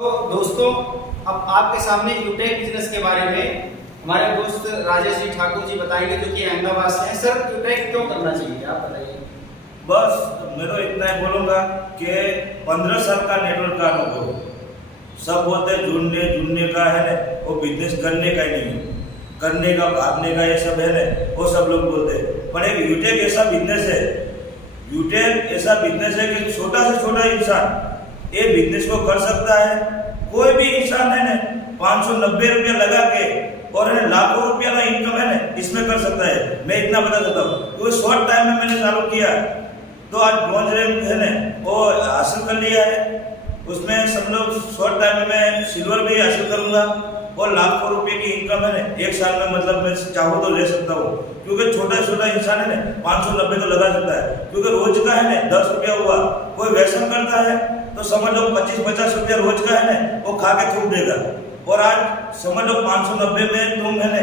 तो दोस्तों, अब आपके सामने यूटेक बिजनेस के बारे में हमारे दोस्त राजेश जी ठाकुर जी बताएंगे, जो कि अहमदाबाद से हैं। सर, यूटेक क्यों करना चाहिए, आप बताइए। बस मैं तो इतना ही बोलूँगा कि 15 साल का नेटवर्क का अनुभव। सब बोलते हैं जुड़ने का है ना, वो बिजनेस करने का ही नहीं है, करने का भागने का ये सब है ना, वो सब लोग बोलते हैं। पर एक यूटेक ऐसा बिजनेस है, यूटेक ऐसा बिजनेस है कि छोटा से छोटा इंसान ये बिजनेस को कर सकता है। कोई भी इंसान है ना 590 रुपया लगा के और है लाखों रुपया का इनकम है ना इसमें कर सकता है। मैं इतना बता सकता हूँ क्योंकि शॉर्ट टाइम में मैंने चालू किया तो आज ब्रॉन्ज रैंक है ना वो हासिल कर लिया है। उसमें सब लोग शॉर्ट टाइम में मैं सिल्वर भी हासिल करूंगा और लाखों रुपए की इनकम है ना एक साल में, मतलब मैं चाहूँ तो ले सकता हूँ। क्योंकि छोटा छोटा इंसान है ना 590 तो लगा सकता है, क्योंकि रोज का है ना 10 रुपया हुआ। कोई व्यसन करता है तो समझ लो 25-50 रुपया रोज का है ना वो खा के थूक देगा। और आज समझ लो 590 में तुम है ना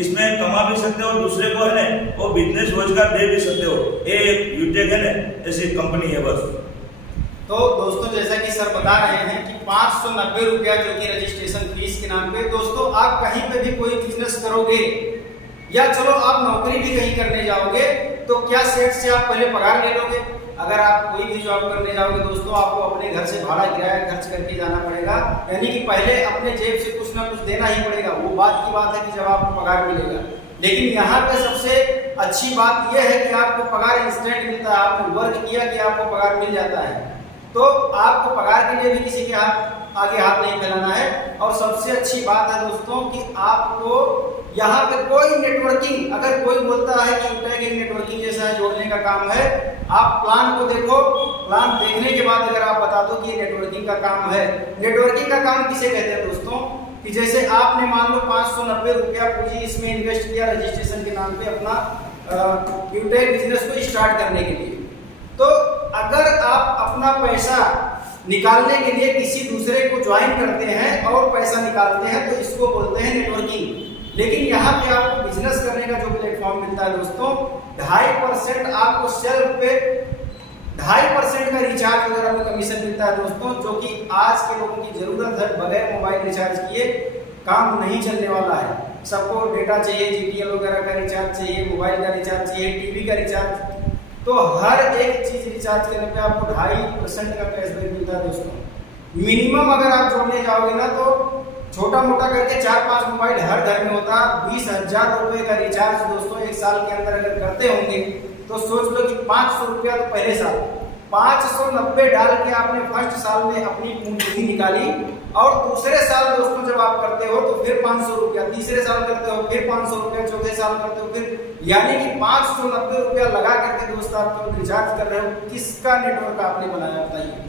इसमें कमा भी सकते हो, दूसरे को है ना वो बिजनेस रोजगार दे भी सकते हो। ये यूटेक है ना ऐसी कंपनी है बस। तो दोस्तों, जैसा कि सर बता रहे हैं कि 590 रुपया जो कि रजिस्ट्रेशन फीस के नाम पे, दोस्तों आप कहीं पे भी कोई बिजनेस करोगे या चलो आप नौकरी भी कहीं करने जाओगे तो क्या सेठ से आप पहले पगार ले लोगे? अगर आप कोई भी जॉब करने जाओगे दोस्तों, आपको अपने घर से भाड़ा किराया खर्च करके जाना पड़ेगा, यानी कि पहले अपने जेब से कुछ ना कुछ देना ही पड़ेगा। वो बात की बात है कि जब आपको पगार मिलेगा। लेकिन यहाँ पे सबसे अच्छी बात यह है कि आपको पगार इंस्टेंट मिलता है। आपने वर्क किया कि आपको पगार मिल जाता है, तो आपको पगार के लिए भी किसी के आगे हाथ नहीं फैलाना है। और सबसे अच्छी बात है दोस्तों कि आपको यहाँ पे कोई नेटवर्किंग, अगर कोई बोलता है कि यूटेक एक नेटवर्किंग जैसा है, जोड़ने का काम है, आप प्लान को देखो, प्लान देखने के बाद अगर आप बता दो कि ये नेटवर्किंग का काम है। नेटवर्किंग का काम किसे कहते हैं दोस्तों, कि जैसे आपने मान लो 590 रुपया पूंजी इसमें इन्वेस्ट किया रजिस्ट्रेशन के नाम पे अपना यूटेक बिजनेस को स्टार्ट करने के लिए, तो अगर आप अपना पैसा निकालने के लिए किसी दूसरे को ज्वाइन करते हैं और पैसा निकालते हैं तो इसको बोलते हैं नेटवर्किंग। लेकिन यहाँ पे आपको बिजनेस करने का जो प्लेटफॉर्म मिलता है दोस्तों, 2.5% आपको सेल्फ पे 2.5% का रिचार्ज वगैरह में कमीशन मिलता है दोस्तों, जो कि आज के लोगों की जरूरत है। बगैर मोबाइल रिचार्ज किए काम नहीं चलने वाला है। सबको डेटा चाहिए, जीटीएल वगैरह का रिचार्ज चाहिए, मोबाइल का रिचार्ज चाहिए, टीवी का रिचार्ज, तो हर एक चीज रिचार्ज करने पे आपको 2.5% का कैशबैक मिलता है दोस्तों। मिनिमम अगर आप जोड़ने जाओगे ना तो छोटा मोटा करके 4-5 मोबाइल हर घर में होता। 20,000 रुपए का रिचार्ज दोस्तों एक साल के अंदर अगर करते होंगे तो सोच लो कि 500 रुपया तो पहले साल 590 डाल के आपने फर्स्ट साल में अपनी पूंजी निकाली, और दूसरे साल दोस्तों जब आप करते हो तो फिर 500 रुपया, तीसरे साल करते हो फिर 500 रुपया, चौथे साल करते हो फिर, यानी कि 590 रुपया लगा करके दोस्त आप रिचार्ज कर रहे हो। किसका नेटवर्क आपने बनाया बताइए?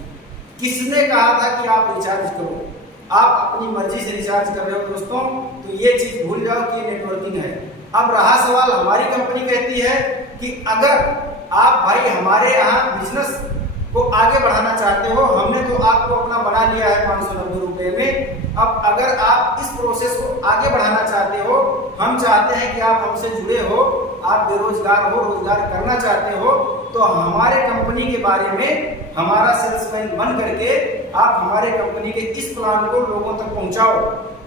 किसने कहा था कि आप रिचार्ज करो? आप अपनी मर्जी से रिचार्ज कर रहे हो दोस्तों। तो ये चीज भूल जाओ कि नेटवर्किंग है। अब रहा सवाल, हमारी कंपनी कहती है कि अगर आप भाई हमारे यहाँ बिजनेस को आगे बढ़ाना चाहते हो, हमने तो आपको अपना बना लिया है 590 रुपए में, अब अगर आप इस प्रोसेस को आगे बढ़ाना चाहते हो, हम चाहते हैं कि आप हमसे जुड़े हो, आप बेरोजगार हो, रोजगार करना चाहते हो, तो हमारे कंपनी के बारे में हमारा सेल्समैन बन करके आप हमारे कंपनी के इस प्लान को लोगों तक पहुंचाओ,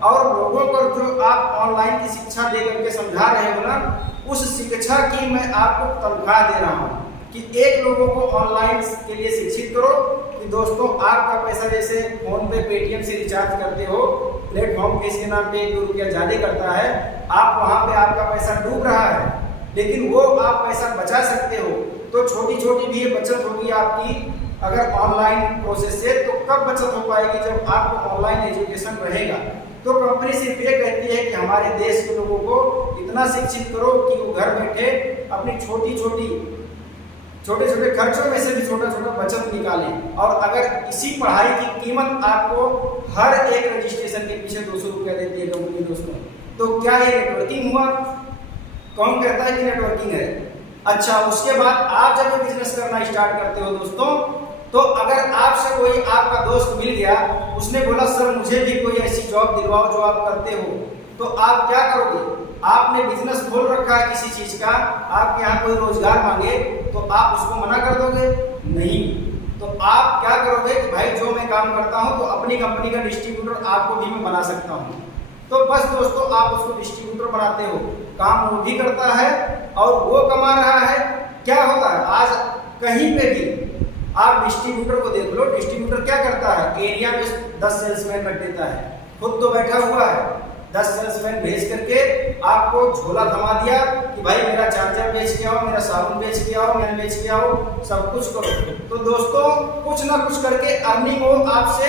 और लोगों को जो आप ऑनलाइन की शिक्षा दे करके समझा रहे हो ना, उस शिक्षा की मैं आपको तनख्वाह दे रहा हूँ कि एक लोगों को ऑनलाइन के लिए शिक्षित करो कि दोस्तों आपका पैसा जैसे फोन पे पेटीएम से रिचार्ज करते हो, प्लेटफॉर्म फीस के नाम पे 1-2 रुपया ज्यादा करता है, आप वहां पे आपका पैसा डूब रहा है, लेकिन वो आप पैसा बचा सकते हो। तो छोटी छोटी भी ये बचत होगी आपकी अगर ऑनलाइन प्रोसेस से, तो कब बचत हो पाएगी? जब आपको ऑनलाइन एजुकेशन रहेगा। तो कंपनी सिर्फ ये कहती है कि हमारे देश के लोगों को इतना शिक्षित करो कि वो घर बैठे अपनी छोटे छोटे खर्चों में से भी छोटा छोटा बचत निकालें। और अगर इसी पढ़ाई की कीमत आपको हर एक रजिस्ट्रेशन के पीछे 200 रुपया देती है कंपनी दोस्तों, तो क्या ये नेटवर्किंग हुआ? कौन कहता है कि नेटवर्किंग है? अच्छा, उसके बाद आप जब बिजनेस करना स्टार्ट करते हो दोस्तों, तो अगर आपसे कोई आपका दोस्त मिल गया, उसने बोला सर मुझे भी कोई ऐसी जॉब दिलवाओ जो आप करते हो, तो आप क्या करोगे? आपने बिजनेस खोल रखा है किसी चीज का, आपके यहाँ कोई रोजगार मांगे तो आप उसको मना कर दोगे? नहीं। तो आप क्या करोगे कि भाई जो मैं काम करता हूं तो अपनी कंपनी का डिस्ट्रीब्यूटर आपको भी मैं बना सकता हूं। तो बस दोस्तों आप उसको डिस्ट्रीब्यूटर बनाते हो, काम वो भी करता है और वो कमा रहा है। क्या होता है आज कहीं पे भी आप डिस्ट्रीब्यूटर को देख लो, डिस्ट्रीब्यूटर क्या करता है, एरिया में 10 सेल्समैन रख देता है, खुद तो बैठा हुआ है, 10 सेल्समैन भेज करके आपको झोला थमा दिया कि भाई मेरा चार्जर बेच के आओ, मेरा साबुन बेच के आओ, मैन बेच के आओ, सब कुछ करो। तो दोस्तों कुछ ना कुछ करके अर्निंग हो आपसे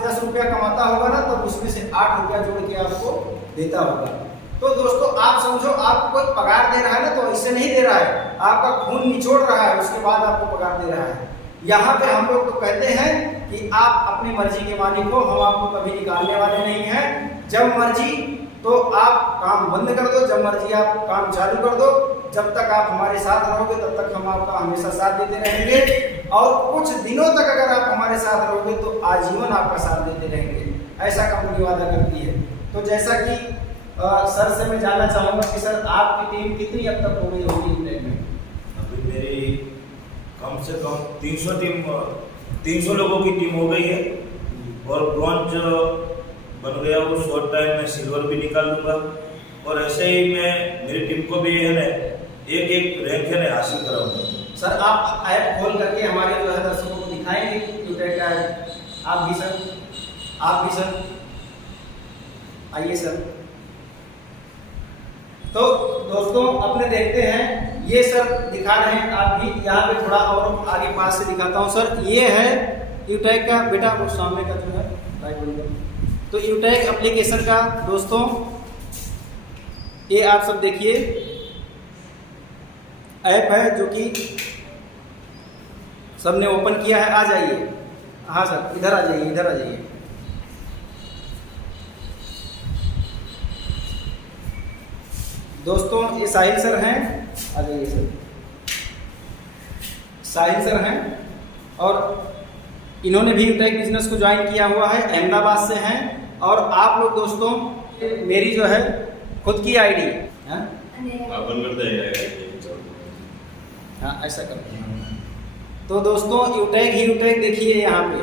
10 रुपया कमाता होगा ना, तो उसमें से 8 रुपया जोड़ के आपको देता होगा। तो दोस्तों आप समझो आपको कोई पगार दे रहा है ना, तो ऐसे नहीं दे रहा है, आपका खून निचोड़ रहा है, उसके बाद आपको पगार दे रहा है। यहाँ पे हम लोग तो कहते हैं कि आप अपनी मर्जी के मालिक हो, हम आपको कभी निकालने वाले नहीं हैं। जब मर्जी तो आप काम बंद कर दो, जब मर्जी आप काम चालू कर दो। जब तक आप हमारे साथ रहोगे तब तक हम आपका हमेशा साथ देते रहेंगे, और कुछ दिनों तक अगर आप हमारे साथ रहोगे तो आजीवन आपका साथ देते रहेंगे, ऐसा कंपनी वादा करती है। तो जैसा कि सर से मैं जानना चाहूंगा कि सर आपकी टीम कितनी अब तक हो गई होगी इंटेक में? अभी मेरी कम से कम 300 लोगों की टीम हो गई है, और ब्रॉन्ज बन गया वो शॉर्ट टाइम में सिल्वर भी निकाल लूंगा। और ऐसे ही मैं मेरी टीम को भी है ना एक रैंक है ना हासिल कराऊंगा। सर आप ऐप खोल करके हमारे जो है दर्शकों को दिखाएंगे इंटेक का ऐप? आप भी सर आइए सर। तो दोस्तों अपने देखते हैं, ये सर दिखा रहे हैं, आप भी यहाँ पे थोड़ा और आगे पास से दिखाता हूँ सर। ये है यूटेक का, बेटा वो सामने का जो है राइट। तो यूटेक एप्लीकेशन का दोस्तों ये आप सब देखिए ऐप है जो कि सबने ओपन किया है। आ जाइए, हाँ सर इधर आ जाइए। दोस्तों ये साहिल सर हैं, आ जाइए सर। साहिल सर हैं और इन्होंने भी यूटेक बिजनेस को ज्वाइन किया हुआ है, अहमदाबाद से हैं। और आप लोग दोस्तों मेरी जो है खुद की आईडी है, हाँ ऐसा करते हैं। तो दोस्तों यूटेक देखिए यहाँ पे,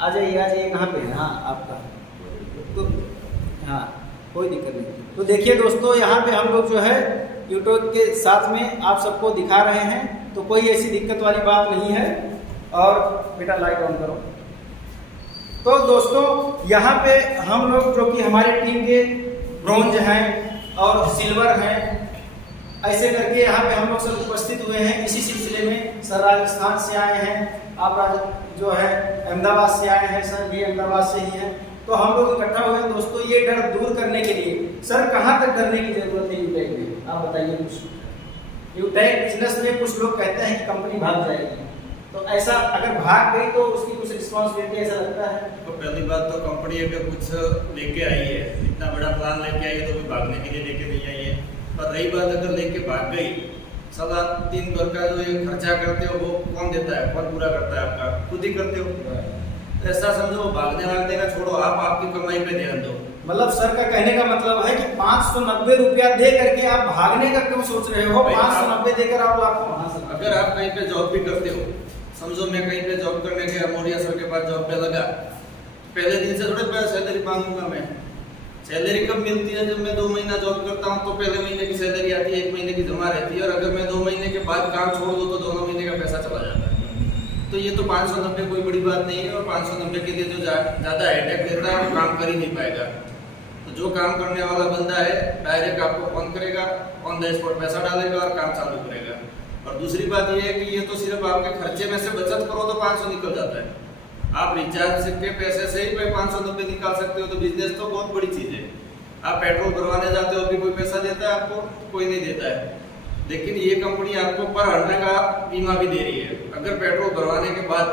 आ जाइए कहाँ पे है, हाँ आपका तो हाँ कोई दिक्कत नहीं। तो देखिए दोस्तों यहाँ पे हम लोग जो है यूट्यूब के साथ में आप सबको दिखा रहे हैं, तो कोई ऐसी दिक्कत वाली बात नहीं है। और बेटा लाइट ऑन करो। तो दोस्तों यहाँ पे हम लोग जो कि हमारी टीम के ब्रॉन्ज हैं और सिल्वर हैं, ऐसे करके यहाँ पे हम लोग सब उपस्थित हुए हैं। इसी सिलसिले में सर राजस्थान से आए हैं, आप जो है अहमदाबाद से आए हैं, सर भी अहमदाबाद से ही हैं। तो हम लोग इकट्ठा हुए हैं दोस्तों ये डर दूर करने के लिए। सर कहाँ तक डरने की जरूरत है यूटेक में, आप बताइए कुछ। यूटेक बिजनेस में कुछ लोग कहते हैं कि कंपनी भाग जाएगी, तो ऐसा अगर भाग गई तो उसकी कुछ रिस्पॉन्सिबिलिटी ऐसा लगता है? तो पहली बात तो कंपनी अगर कुछ लेके आई है, इतना बड़ा प्लान लेके आई है, तो भी भागने के लिए लेके नहीं आई है। पर रही बात अगर लेके भाग गई, साला 3 भर का जो ये खर्चा करते हो वो कौन देता है, कौन पूरा करता है? आपका खुद ही करते हो। ऐसा समझो भागने का छोड़ो, आप आपकी कमाई पे ध्यान दो। मतलब सर का कहने का मतलब है कि 590 रुपया दे करके आप भागने का क्यों सोच रहे हो? 590 देकर आप लाखों। अगर आप कहीं पे जॉब भी करते हो, समझो मैं कहीं पे जॉब करने गया, मोरिया सर के पास जॉब पे लगा, पहले दिन से थोड़े सैलरी मांगूंगा मैं। सैलरी कब मिलती है? जब मैं 2 महीना जॉब करता हूँ तो पहले महीने की सैलरी आती है, 1 महीने की जमा रहती है। और अगर मैं 2 महीने के बाद काम छोड़ दूँ तो दोनों महीने का पैसा चला जाता है। तो ये तो 590 कोई बड़ी बात नहीं है। और 590 के लिए जो ज़्यादा हेडेक देता है वो काम कर ही नहीं पाएगा। तो जो काम करने वाला बंदा है डायरेक्ट आपको फोन करेगा, ऑन द स्पॉट पैसा डालेगा और काम चालू करेगा। और दूसरी बात ये है कि ये तो सिर्फ आपके खर्चे में से बचत करो तो 500 निकल जाता है। आप रिचार्ज के पैसे से ही 590 निकाल सकते हो। तो बिजनेस तो बहुत बड़ी चीज़ है। आप पेट्रोल भरवाने जाते हो, अभी कोई पैसा देता है आपको? कोई नहीं देता है। लेकिन ये कंपनी आपको पर हटने का बीमा भी दे रही है। अगर पेट्रोल भरवाने के बाद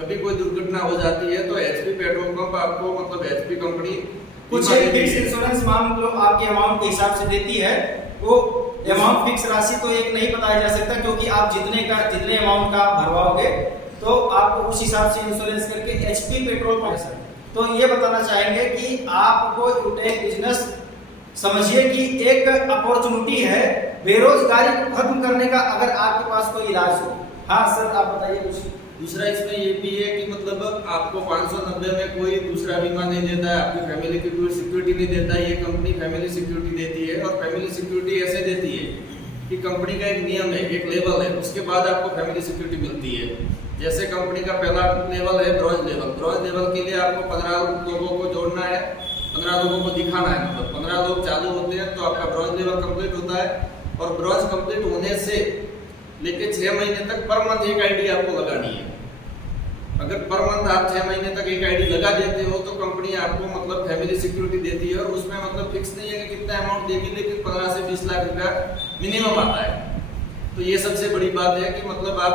कभी कोई दुर्घटना हो जाती है तो एचपी पेट्रोल पंप आपको, मतलब एचपी कंपनी कुछ फिक्स इंश्योरेंस मान लो आपके अमाउंट के हिसाब से देती है। वो अमाउंट फिक्स राशि तो एक नहीं बताया जा सकता, क्योंकि आप जितने अमाउंट का भरवाओगे तो आपको उस हिसाब से इंश्योरेंस करके एचपी पेट्रोल पंप। तो ये बताना चाहेंगे कि आपको यूटेक बिजनेस समझिए कि एक अपॉर्चुनिटी है बेरोजगारी को खत्म करने का, अगर आपके पास कोई इलाज हो। हाँ सर आप बताइए कुछ। दूसरा इसमें ये भी है कि मतलब आपको 590 में कोई दूसरा बीमा नहीं देता है, आपकी फैमिली की कोई सिक्योरिटी नहीं देता है। ये कंपनी फैमिली सिक्योरिटी देती है और फैमिली सिक्योरिटी ऐसे देती है कि कंपनी का एक नियम है, एक लेवल है, उसके बाद आपको फैमिली सिक्योरिटी मिलती है। जैसे कंपनी का पहला लेवल है ब्रॉन्ज लेवल। ब्रॉन्ज लेवल के लिए आपको 15 लोगों को जोड़ना है, 15 लोगों को दिखाना है, मतलब 15 लोग चालू होते हैं तो आपका ब्रॉन्ज लेवल कंप्लीट होता है। और ब्रॉन्ज कंप्लीट होने से लेके 6 महीने तक पर मंथ एक आईडी आपको लगानी है। अगर पर मंथ आप 6 महीने तक एक आईडी लगा देते हो तो कंपनी आपको मतलब फैमिली सिक्योरिटी देती है। और उसमें मतलब फिक्स नहीं है कि कितना अमाउंट देगी, लेकिन 15 से 20 लाख रुपया मिनिमम आता है। तो ये सबसे बड़ी बात है कि मतलब आप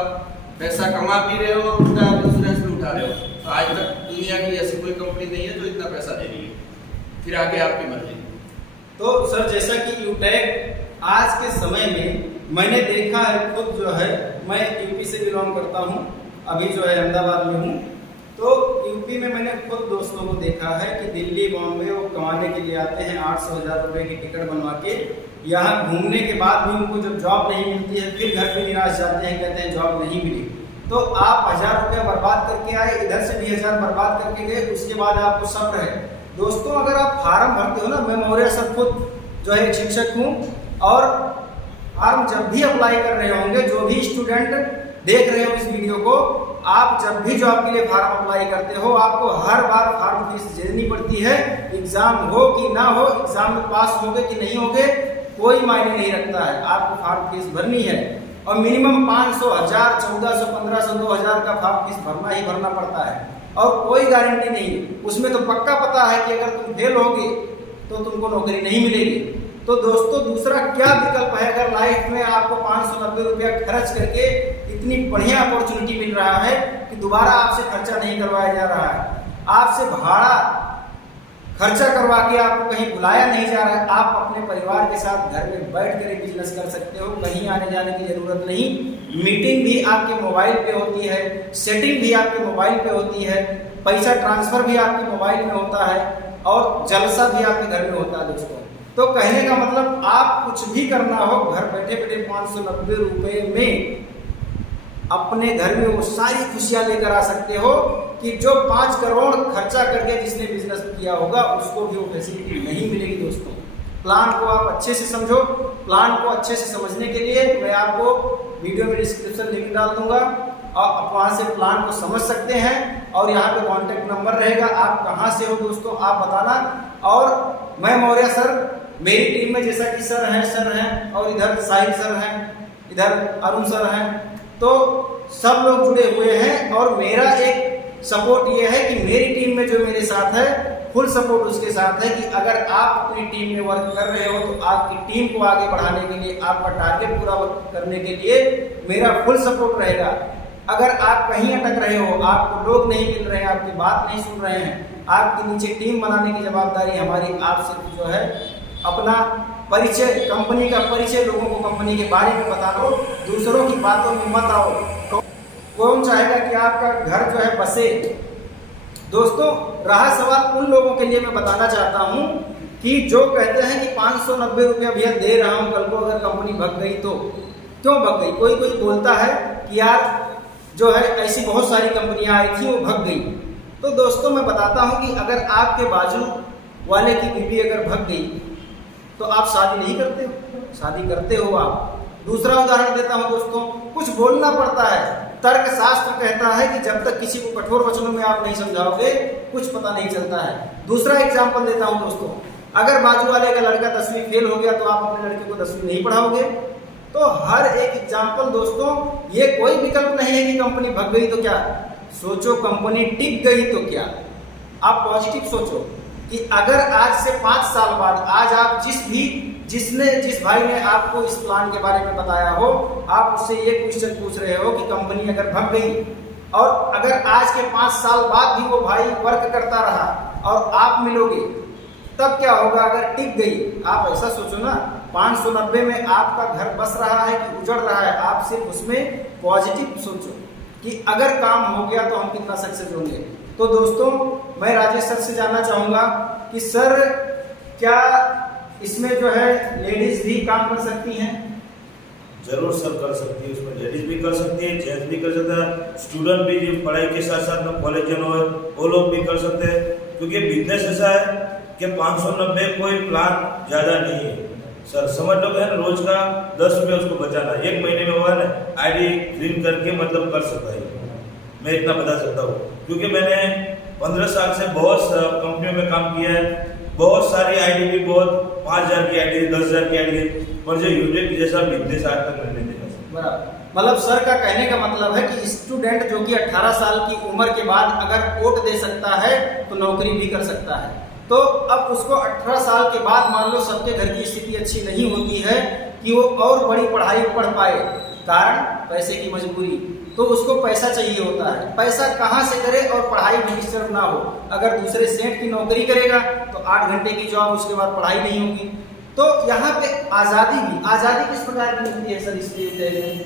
पैसा कमा भी रहे हो और उल्टा आप इंश्योरेंस भी उठा रहे हो। तो आज तक दुनिया की ऐसी कोई कंपनी नहीं है जो इतना पैसा दे रही है। फिर आगे आपकी मर्जी। तो सर जैसा कि यूटेक आज के समय में मैंने देखा है, खुद जो है मैं यूपी से बिलोंग करता हूँ, अभी जो है अहमदाबाद में हूँ। तो यूपी में मैंने खुद दोस्तों को देखा है कि दिल्ली बॉम्बे वो कमाने के लिए आते हैं 800,000 रुपए की टिकट बनवा के। यहाँ घूमने के बाद भी उनको जब जॉब नहीं मिलती है फिर घर पे निराश जाते हैं, कहते हैं जॉब नहीं मिली। तो आप 1000 रुपया बर्बाद करके आए, इधर से भी 1000 बर्बाद करके गए, उसके बाद आपको सब्र है। दोस्तों अगर आप फार्म भरते हो ना, मैं मौर्य सर खुद जो है शिक्षक हूँ, और फार्म जब भी अप्लाई कर रहे होंगे, जो भी स्टूडेंट देख रहे हो इस वीडियो को, आप जब भी जॉब के लिए फार्म अप्लाई करते हो आपको हर बार फार्म फीस देनी पड़ती है। एग्जाम हो कि ना हो, एग्जाम में पास होगे कि नहीं होगे कोई मायने नहीं रखता है, आपको फार्म फीस भरनी है। और मिनिमम 500, 1000, 1400, 1500, 2000 का फार्म फीस भरना ही भरना पड़ता है। और कोई गारंटी नहीं, उसमें तो पक्का पता है कि अगर तुम फेल होगे तो तुमको नौकरी नहीं मिलेगी। तो दोस्तों दूसरा क्या विकल्प है? अगर लाइफ में आपको 590 रुपया खर्च करके इतनी बढ़िया अपॉर्चुनिटी मिल रहा है कि दोबारा आपसे खर्चा नहीं करवाया जा रहा है, आपसे भाड़ा खर्चा करवा के आपको कहीं बुलाया नहीं जा रहा है, आप अपने परिवार के साथ घर में बैठ कर बिजनेस कर सकते हो, कहीं आने जाने की जरूरत नहीं। मीटिंग भी आपके मोबाइल पे होती है, सेटिंग भी आपके मोबाइल पे होती है, पैसा ट्रांसफर भी आपके मोबाइल में होता है, और जलसा भी आपके घर में होता है। दोस्तों तो कहने का मतलब आप कुछ भी करना हो, घर बैठे बैठे 590 रुपए में अपने घर में वो सारी खुशियां लेकर आ सकते हो कि जो 5 करोड़ खर्चा करके जिसने बिजनेस किया होगा उसको भी वो फैसिलिटी नहीं मिलेगी। दोस्तों प्लान को आप अच्छे से समझो। प्लान को अच्छे से समझने के लिए मैं आपको वीडियो में डिस्क्रिप्शन लिंक डाल दूंगा, और आप वहां से प्लान को समझ सकते हैं। और यहाँ पे कॉन्टेक्ट नंबर रहेगा, आप कहाँ से हो दोस्तों आप बताना। और मैं मौर्य सर, मेरी टीम में जैसा कि सर हैं और इधर साहिल सर हैं, इधर अरुण सर हैं, तो सब लोग जुड़े हुए हैं। और मेरा एक सपोर्ट ये है कि मेरी टीम में जो मेरे साथ है फुल सपोर्ट उसके साथ है कि अगर आप अपनी टीम में वर्क कर रहे हो तो आपकी टीम को आगे बढ़ाने के लिए, आपका टारगेट पूरा करने के लिए मेरा फुल सपोर्ट रहेगा। अगर आप कहीं अटक रहे हो, आपको लोग नहीं मिल रहे हैं, आपकी बात नहीं सुन रहे हैं, आपके नीचे टीम बनाने की जवाबदारी हमारी। आप सिर्फ जो है अपना परिचय, कंपनी का परिचय लोगों को कंपनी के बारे में बता दो, दूसरों की बातों में मत आओ। तो कौन चाहेगा कि आपका घर जो है बसे। दोस्तों रहा सवाल उन लोगों के लिए मैं बताना चाहता हूं कि जो कहते हैं कि 590 रुपया भैया दे रहा हूं, कल को अगर कंपनी भग गई तो क्यों भग गई? कोई कोई बोलता है कि यार जो है ऐसी बहुत सारी कंपनियां आई थी वो भग गई। तो दोस्तों मैं बताता हूं कि अगर आपके बाजू वाले की बीवी अगर भग गई तो आप शादी नहीं करते हो, शादी करते हो आप। दूसरा उदाहरण देता हूं दोस्तों, कुछ बोलना पड़ता है। तर्क शास्त्र कहता है कि जब तक किसी को कठोर वचनों में आप नहीं समझाओगे कुछ पता नहीं चलता है। दूसरा एग्जाम्पल देता हूं दोस्तों, अगर बाजू वाले का लड़का 10वीं फेल हो गया तो आप अपने लड़के को 10वीं नहीं पढ़ाओगे। तो हर एक एग्जाम्पल दोस्तों, ये कोई विकल्प नहीं है कि कंपनी भग गई तो क्या, सोचो कंपनी टिक गई तो क्या। आप पॉजिटिव सोचो कि अगर आज से 5 साल बाद, आज आप जिस भाई ने आपको इस प्लान के बारे में बताया हो, आप उससे ये क्वेश्चन पूछ रहे हो कि कंपनी अगर भग गई, और अगर आज के 5 साल बाद भी वो भाई वर्क करता रहा और आप मिलोगे, तब क्या होगा अगर टिक गई। आप ऐसा सोचो ना, 590 में आपका घर बस रहा है कि उजड़ रहा है। आप सिर्फ उसमें पॉजिटिव सोचो कि अगर काम हो गया तो हम कितना सक्सेस होंगे। तो दोस्तों मैं राजेश सर से जानना चाहूंगा कि सर क्या इसमें जो है लेडीज भी काम कर सकती हैं? जरूर सब कर सकती है, उसमें लेडीज भी कर सकती है, जेंट्स भी कर सकता है, स्टूडेंट भी जो पढ़ाई के साथ साथ में कॉलेज जन हो वो लोग भी कर सकते हैं। क्योंकि बिजनेस ऐसा है कि 590 कोई प्लान ज़्यादा नहीं है सर, समझ लो है ना, रोज का 10 रुपये उसको बचाना, एक महीने में हुआ ना आईडी क्लीन करके मतलब कर सकता है। मैं इतना बता सकता हूँ क्योंकि मैंने 15 साल से बहुत कंपनियों में काम किया है, बहुत सारी आईडी भी, बहुत 5,000 की आईडी, 10,000 की आईडी, पर जो यूट्यूब जैसा बिजनेस आज तक मैंने नहीं देखा। बराबर, मतलब सर का कहने का मतलब है कि स्टूडेंट जो कि 18 साल की उम्र के बाद अगर वोट दे सकता है तो नौकरी भी कर सकता है। तो अब उसको 18 साल के बाद मान लो सबके घर की स्थिति अच्छी नहीं होती है कि वो और बड़ी पढ़ाई पढ़ पाए, कारण पैसे की मजबूरी, तो उसको पैसा चाहिए होता है। पैसा कहाँ से करे और पढ़ाई भी डिस्टर्ब ना हो। अगर दूसरे सेठ की नौकरी करेगा तो 8 घंटे की जॉब, उसके बाद पढ़ाई नहीं होगी। तो यहाँ पे आज़ादी किस प्रकार की मिलती है सर इसलिए?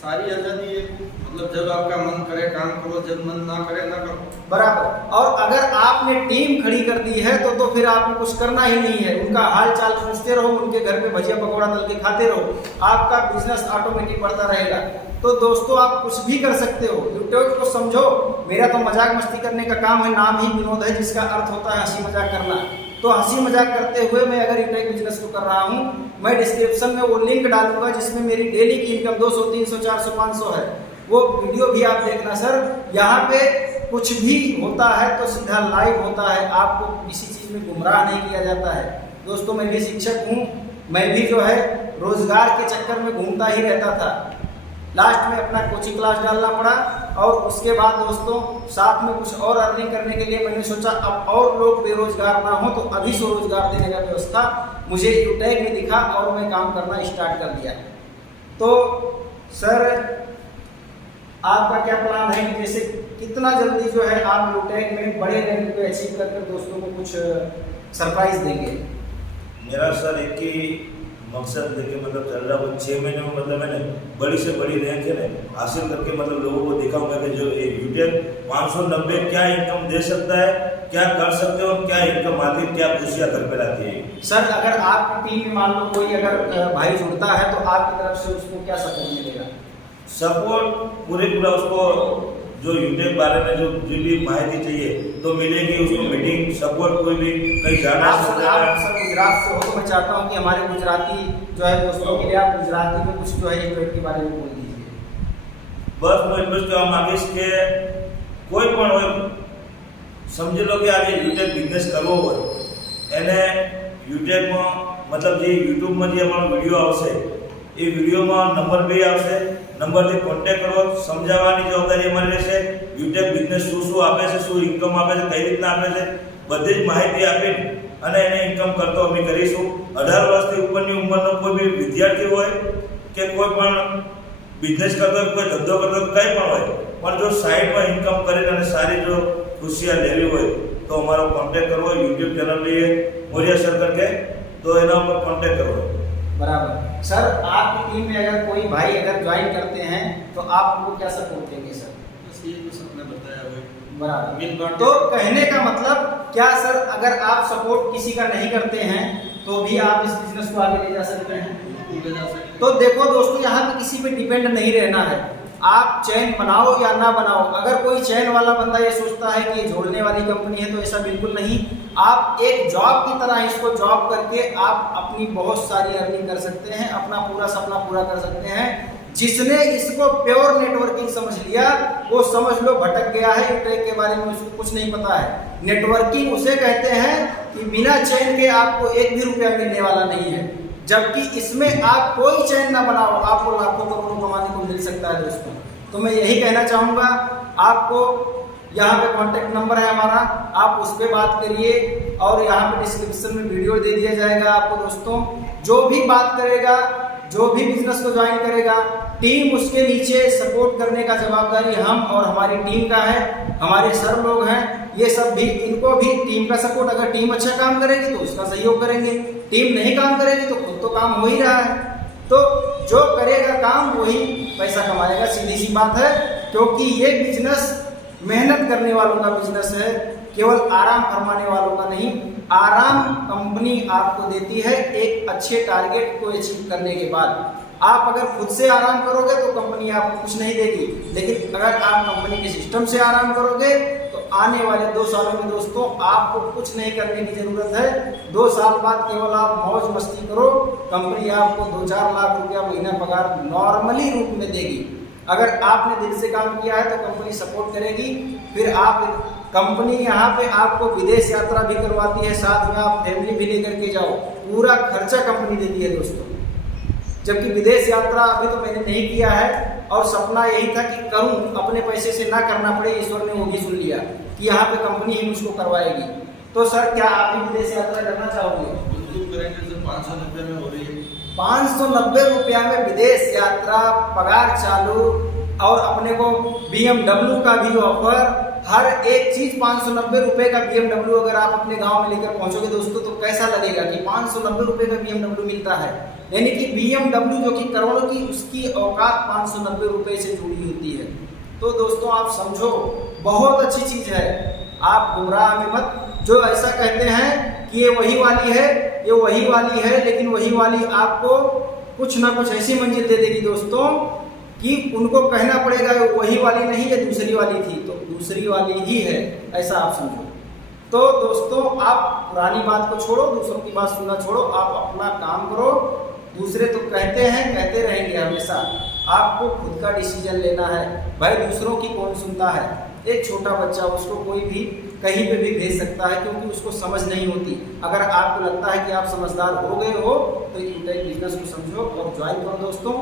सारी आज़ादी है, मतलब जब आपका मन करे काम करो, जब मन ना करे ना करो। बराबर, और अगर आपने टीम खड़ी कर दी है तो फिर आपको कुछ करना ही नहीं है, उनका हाल चाल पूछते रहो, उनके घर पे भजिया पकौड़ा तल के खाते रहो, आपका बिजनेस ऑटोमेटिक बढ़ता रहेगा। तो दोस्तों आप कुछ भी कर सकते हो, यूट्यूब को समझो, मेरा तो मजाक मस्ती करने का काम है, नाम ही विनोद है जिसका अर्थ होता है हंसी मजाक करना। तो हंसी मजाक करते हुए मैं अगर यूट्यूब बिजनेस को कर रहा हूँ, मैं डिस्क्रिप्शन में वो लिंक डालूंगा जिसमें मेरी डेली की इनकम 200, 300, 400, 500 है, वो वीडियो भी आप देखना सर। यहाँ पे कुछ भी होता है तो सीधा लाइव होता है, आपको किसी चीज़ में गुमराह नहीं किया जाता है। दोस्तों मैं भी शिक्षक हूँ, मैं भी जो है रोजगार के चक्कर में घूमता ही रहता था, लास्ट में अपना कोचिंग क्लास डालना पड़ा, और उसके बाद दोस्तों साथ में कुछ और अर्निंग करने के लिए मैंने सोचा अब और लोग बेरोजगार ना हो तो अभी स्वरोजगार देने का व्यवस्था मुझे यूट्यूब में दिखा और मैं काम करना स्टार्ट कर दिया। तो सर आपका क्या प्लान है कि जैसे कितना जल्दी जो है आप यूट्यूब में बड़े रैंक पे अचीव करके दोस्तों को कुछ सरप्राइज देंगे? मेरा सर एक ही मकसद लेके मतलब चल रहा है, वो 6 महीने में मतलब मैंने बड़ी से बड़ी रैंक है ना हासिल करके मतलब लोगों को दिखाऊंगा कि जो यूट्यूब 590 क्या इनकम दे सकता है, क्या कर सकते हो, और क्या इनकम आती है, क्या खुशियाँ घर पे लाती है। सर अगर आपकी टीम में मान लो कोई अगर भाई जुड़ता है तो आपकी तरफ से उसको क्या सपोर्ट मिलेगा? सपोर्ट पूरा उसको जो यूट्यूब बारे में जो भी माहिती चाहिए तो मिलेगी उसको, मीटिंग सपोर्ट, कोई भी कहीं जाना आप सर गुजरात से हो तो मैं चाहता हूँ कि हमारे गुजराती जो है दोस्तों के लिए आप गुजराती में कुछ जो है यूट्यूब के बारे में बोल दीजिए। बस मैं એટલું જ કહેવા માંગીશ કે કોઈ પણ હોય સમજી લો કે આજે યુટ્યુબ બિઝનેસ કરવો હોય એને યુટ્યુબમાં मतलब જે યુટ્યુબમાં જે અમારો વિડીયો આવશે એ વિડીયોમાં નંબર બી આવશે, નંબરથી કોન્ટેક્ટ કરો, સમજાવવાની જવાબદારી અમારી રહેશે। યુટ્યુબ બિઝનેસ શું આપે છે, શું ઇન્કમ આપે છે, કઈ રીતના આપે છે, બધી જ માહિતી આપીને અને એને ઇન્કમ કરતો અમે કરીશું। 18 વર્ષથી ઉપરની ઉંમરનો કોઈ બી વિદ્યાર્થી હોય કે કોઈ પણ બિઝનેસ કરતો હોય, કોઈ ધંધો કરતો હોય, કંઈ પણ હોય, પણ જો સાઈડમાં ઇન્કમ કરીને અને સારી જો ખુશિयाँ લેવી હોય તો અમારો કોન્ટેક્ટ કરવો। યુટ્યુબ ચેનલ भी है मोरिया सर करके, तो एना पर कांटेक्ट करो। बराबर सर, आपकी टीम में अगर कोई भाई अगर ज्वाइन करते हैं तो आप उनको क्या सपोर्ट देंगे सर? बस ये तो सबने बताया हुआ है। बराबर, तो कहने का मतलब क्या सर, अगर आप सपोर्ट किसी का नहीं करते हैं तो भी आप इस बिजनेस को आगे ले जा सकते हैं? ले जा सकते हैं। तो देखो दोस्तों, यहाँ पे किसी पे डिपेंड नहीं रहना है, आप चैन बनाओ या ना बनाओ। अगर कोई चैन वाला बंदा ये सोचता है कि ये जोड़ने वाली कंपनी है तो ऐसा बिल्कुल नहीं। आप एक जॉब की तरह इसको जॉब करके आप अपनी बहुत सारी अर्निंग कर सकते हैं, अपना पूरा सपना पूरा कर सकते हैं। जिसने इसको प्योर नेटवर्किंग समझ लिया वो समझ लो भटक गया है, यूट्यूब के बारे में उसको कुछ नहीं पता है। नेटवर्किंग उसे कहते हैं कि बिना चैन के आपको 1 भी रुपया मिलने वाला नहीं है, जबकि इसमें आप कोई चैन ना बनाओ आपको लाखों करोड़ों कमाने को मिल सकता है दोस्तों। तो मैं यही कहना चाहूँगा, आपको यहाँ पे कांटेक्ट नंबर है हमारा, आप उस पर बात करिए, और यहाँ पे डिस्क्रिप्शन में वीडियो दे दिया जाएगा आपको दोस्तों। जो भी बात करेगा, जो भी बिजनेस को ज्वाइन करेगा, टीम उसके नीचे सपोर्ट करने का जवाबदारी हम और हमारी टीम का है। हमारे सर लोग हैं, ये सब भी, इनको भी टीम का सपोर्ट। अगर टीम अच्छा काम करेगी तो उसका सहयोग करेंगे, टीम नहीं काम करेगी तो खुद तो काम हो ही रहा है। तो जो करेगा काम वही पैसा कमाएगा, सीधी सी बात है। क्योंकि ये बिजनेस मेहनत करने वालों का बिजनेस है, केवल आराम फरमाने वालों का नहीं। आराम कंपनी आपको देती है एक अच्छे टारगेट को अचीव करने के बाद। आप अगर खुद से आराम करोगे तो कंपनी आपको कुछ नहीं देगी, लेकिन अगर आप कंपनी के सिस्टम से आराम करोगे तो आने वाले 2 सालों में दोस्तों आपको कुछ नहीं करने की जरूरत है। 2 साल बाद केवल आप मौज मस्ती करो, कंपनी आपको 2-4 लाख रुपया महीना पगार नॉर्मली रूप में देगी। अगर आपने दिल से काम किया है तो कंपनी सपोर्ट करेगी। फिर आप कंपनी यहाँ पे आपको विदेश यात्रा भी करवाती है, साथ में आप फैमिली भी लेकर के जाओ, पूरा खर्चा कंपनी देती है दोस्तों। जबकि विदेश यात्रा अभी तो मैंने नहीं किया है और सपना यही था कि करूं, अपने पैसे से ना करना पड़े। ईश्वर ने वो भी सुन लिया कि यहाँ पे कंपनी ही मुझको करवाएगी। तो सर क्या आप भी विदेश यात्रा करना चाहोगे? बिल्कुल करेंगे सर, 590 में हो रही है। 590 रुपया में विदेश यात्रा, पगार चालू और अपने को BMW का भी ऑफर, हर एक चीज 590 रुपए का BMW अगर आप अपने गांव में लेकर पहुंचोगे दोस्तों तो कैसा लगेगा कि 590 रुपए का BMW मिलता है। यानी कि BMW जो कि करोड़ों की, उसकी औकात 590 रुपए से जुड़ी होती है। तो दोस्तों आप समझो, बहुत अच्छी चीज है। आप गुमराह में मत, जो ऐसा कहते हैं कि ये वही वाली है, ये वही वाली है, लेकिन वही वाली आपको कुछ ना कुछ ऐसी मंजिल दे देगी दोस्तों कि उनको कहना पड़ेगा ये वही वाली नहीं, ये दूसरी वाली थी, तो दूसरी वाली ही है, ऐसा आप समझो। तो दोस्तों आप पुरानी बात को छोड़ो, दूसरों की बात सुनना छोड़ो, आप अपना काम करो। दूसरे तो कहते हैं, कहते रहेंगे हमेशा, आपको खुद का डिसीजन लेना है। भाई दूसरों की कौन सुनता है? एक छोटा बच्चा, उसको कोई भी कहीं पे भी भेज सकता है क्योंकि उसको समझ नहीं होती। अगर आपको लगता है कि आप समझदार हो गए हो तो यूटेक बिजनेस को समझो और ज्वाइन करो दोस्तों।